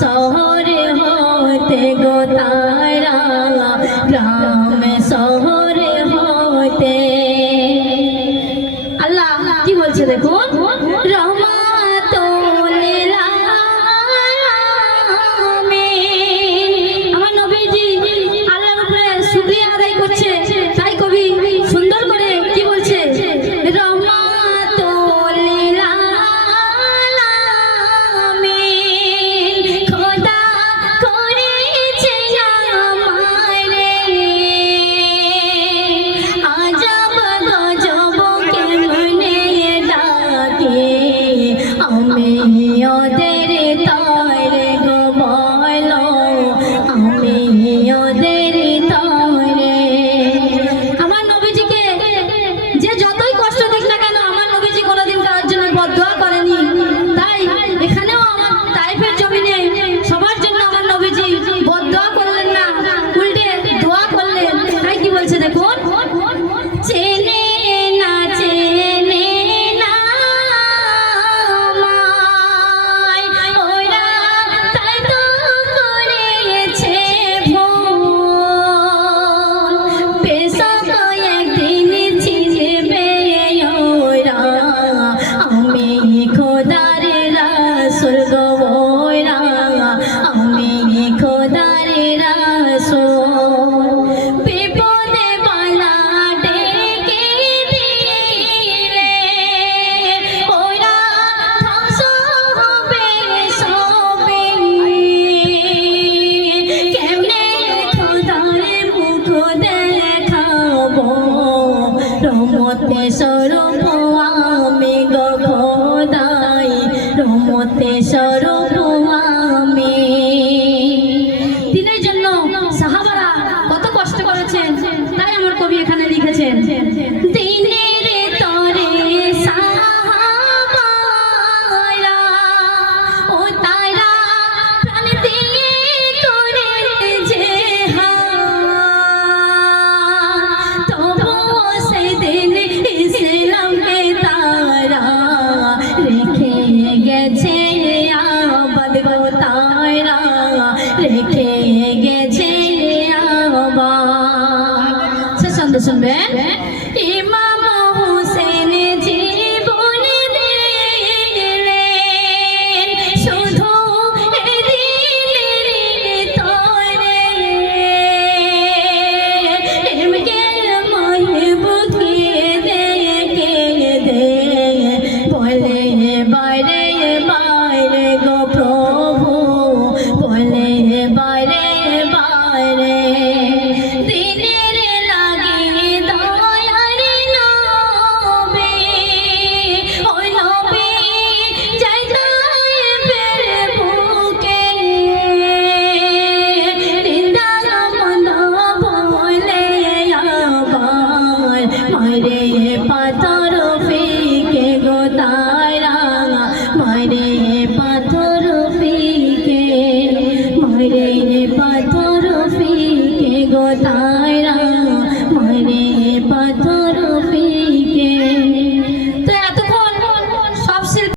শহরে হতে গো তারা, গ্রাম শহরে হতে। আল্লাহ কি বলছে দেখুন, আমার নবীজি আল্লাহর উপরে শুকরিয়া আদায় করছে, তাই কবি সুন্দর করে কি বলছে, রহমতে স্বরূপ আমি গো খোদাই, রহমতে স্বরূপ আমি। দিনের জন্য সাহাবারা কত কষ্ট করেছেন, তাই আমার কবি এখানে লিখেছেন, দিনের তরে সাহাবারা ও তারা প্রাণ দিয়ে করে জেহাদ, তবুও সেদিন ইসলামকে তারা রেখে গেছে আবাদ গো তারা, রেখে গেছে আবাদ। সে শুনবেন, ইমাম হোসেন জীবন দিলেন শুধু দিলের তরে, এমকে মহবুবকে দেখে দে বলে বাইরে বাইরে গো প্রভু, বলে বাইরে বাইরে দিনের লাগে দয়ার নবী, ওই নবী যাইতায়ের বুকে নিন্দা মন্দ বলে আবার মারে পাথর ফিকে গো তারা, মারে পাথর ফিকে, মারে পাথর ফিকে গো তারা, মারে পাথর